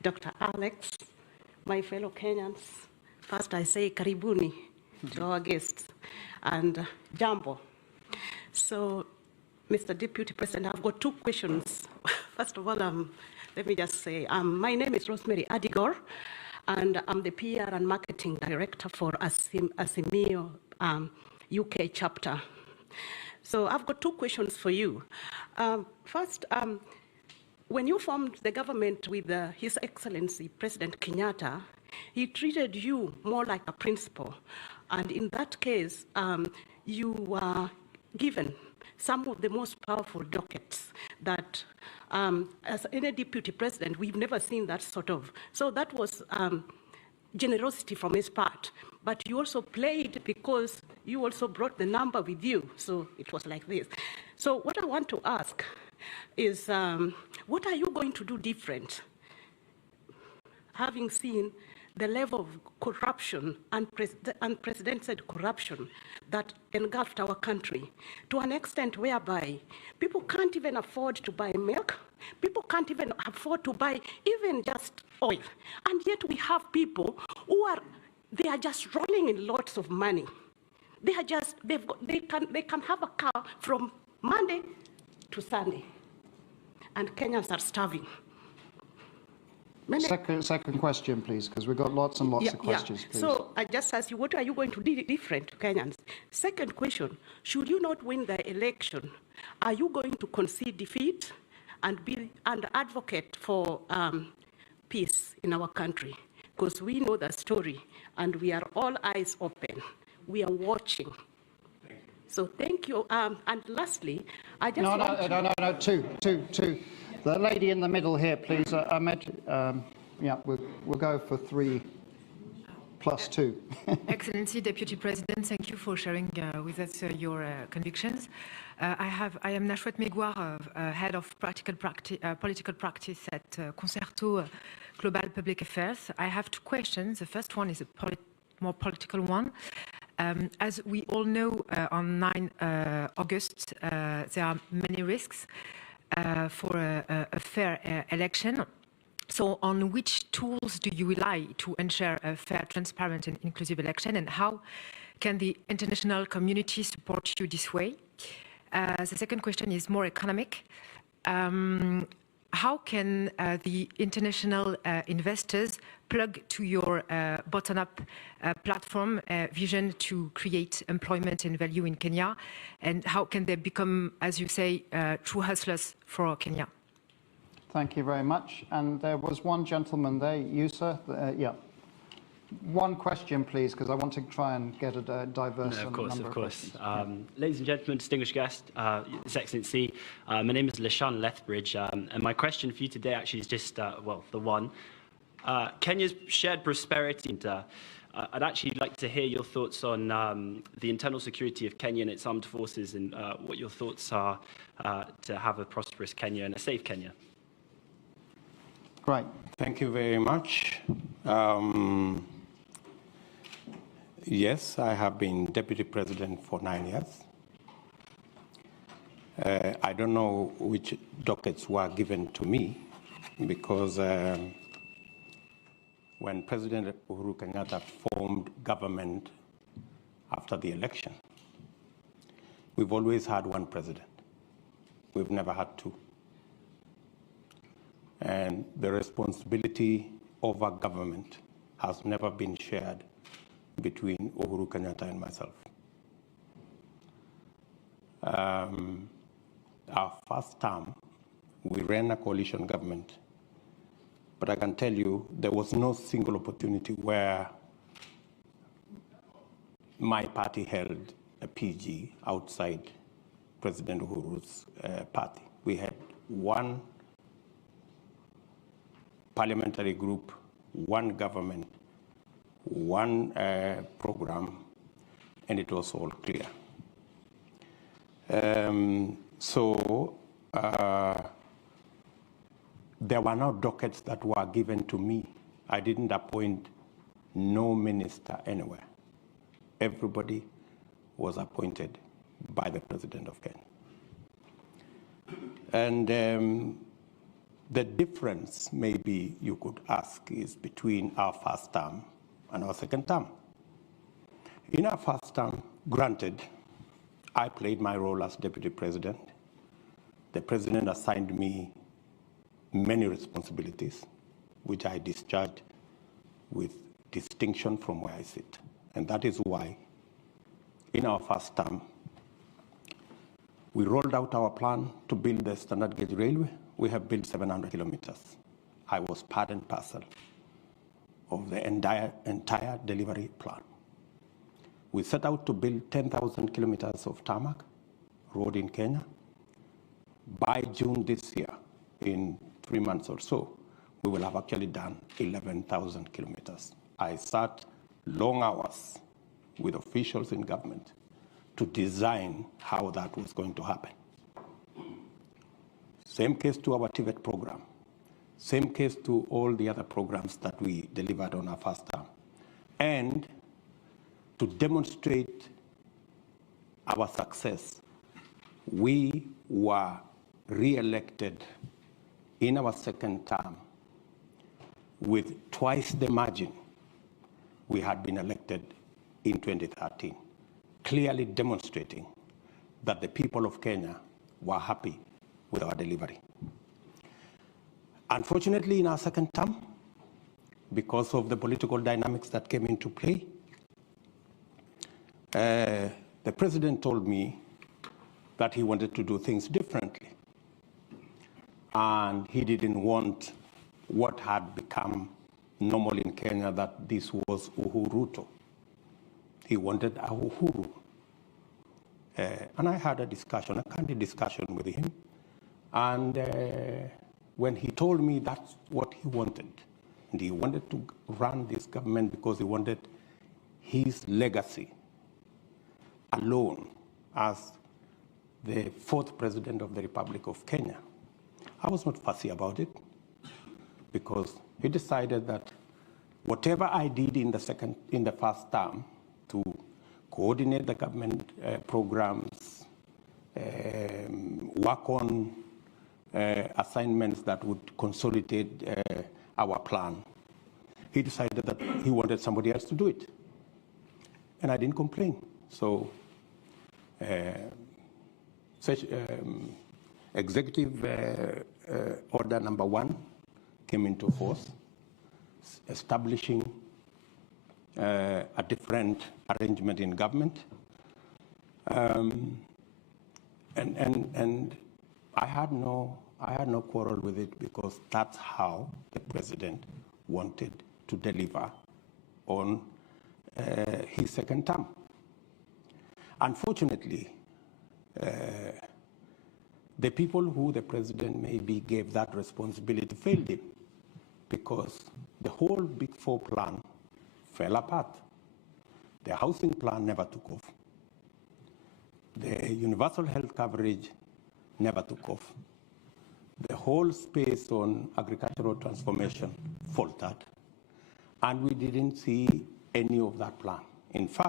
Dr. Alex, my fellow Kenyans. First, I say karibuni to our guests and jambo. So, Mr. Deputy President, I've got two questions. First of all, let me just say, my name is Rosemary Adigor, and I'm the PR and Marketing Director for Azimio UK chapter. So I've got two questions for you. First, when you formed the government with His Excellency President Kenyatta, he treated you more like a principal. And in that case, you were given some of the most powerful dockets that, as any deputy president, we've never seen that sort of. So that was generosity from his part. But you also played because you also brought the number with you. So it was like this. So what I want to ask is, what are you going to do different, having seen the level of corruption and unprecedented corruption that engulfed our country to an extent whereby people can't even afford to buy milk, people can't even afford to buy even just oil, and yet we have people who they are just rolling in lots of money. They are just, they can have a car from Monday to Sunday, and Kenyans are starving. Second question, please, because we've got lots and lots of questions, please. So I just ask you, what are you going to do different to Kenyans? Second question, should you not win the election, are you going to concede defeat and be an advocate for peace in our country? Because we know the story, and we are all eyes open. We are watching. So thank you. And lastly, I just No, two. The lady in the middle here, please. Yeah, we'll go for 3 plus 2. Excellency, Deputy President, thank you for sharing with us your convictions. I am Nashwat Megwar, Head of Political Practice at Concerto Global Public Affairs. I have 2 questions. The first one is a more political one. As we all know, on 9 August, there are many risks for a fair election. So on which tools do you rely to ensure a fair, transparent and inclusive election, and how can the international community support you this way? The second question is more economic. How can the international investors plug to your bottom-up platform vision to create employment and value in Kenya? And how can they become, as you say, true hustlers for Kenya? Thank you very much. And there was one gentleman there, you, sir. Yeah. One question, please, because I want to try and get a diverse number of questions. Ladies and gentlemen, distinguished guest, His Excellency, my name is Lashan Lethbridge, and my question for you today actually is just, well, the one. Kenya's shared prosperity, and I'd actually like to hear your thoughts on the internal security of Kenya and its armed forces, and what your thoughts are to have a prosperous Kenya and a safe Kenya. Great. Thank you very much. Yes, I have been Deputy President for 9 years. I don't know which dockets were given to me, because when President Uhuru Kenyatta formed government after the election, we've always had one president. We've never had 2. And the responsibility over government has never been shared between Uhuru Kenyatta and myself. Our first term, we ran a coalition government, but I can tell you there was no single opportunity where my party held a PG outside President Uhuru's party. We had one parliamentary group, one government, one program, and it was all clear. There were no dockets that were given to me. I didn't appoint no minister anywhere. Everybody was appointed by the President of Kenya. And The difference, maybe you could ask, is between our first term and our second term. In our first term, granted, I played my role as deputy president. The president assigned me many responsibilities, which I discharged with distinction from where I sit. And that is why, in our first term, we rolled out our plan to build the standard gauge railway. We have built 700 kilometers. I was part and parcel of the entire delivery plan. We set out to build 10,000 kilometers of tarmac road in Kenya. By June this year, in 3 months or so, we will have actually done 11,000 kilometers. I sat long hours with officials in government to design how that was going to happen. Same case to our TVET program. Same case to all the other programs that we delivered on our first term. And to demonstrate our success, we were re-elected in our second term with twice the margin we had been elected in 2013, clearly demonstrating that the people of Kenya were happy with our delivery. Unfortunately, in our second term, because of the political dynamics that came into play, the president told me that he wanted to do things differently. And he didn't want what had become normal in Kenya, that this was Ruto. He wanted a Uhuru. And I had a discussion, a candid discussion with him. And when he told me that's what he wanted, and he wanted to run this government because he wanted his legacy alone as the fourth president of the Republic of Kenya, I was not fussy about it, because he decided that whatever I did in the first term to coordinate the government programs, work on assignments that would consolidate our plan, he decided that he wanted somebody else to do it. And I didn't complain. So executive order number 1 came into force, establishing a different arrangement in government. And I had no quarrel with it, because that's how the president wanted to deliver on his second term. Unfortunately, the people who the president maybe gave that responsibility failed him, because the whole Big Four plan fell apart. The housing plan never took off. The universal health coverage never took off. The whole space on agricultural transformation faltered. And we didn't see any of that plan. In fact,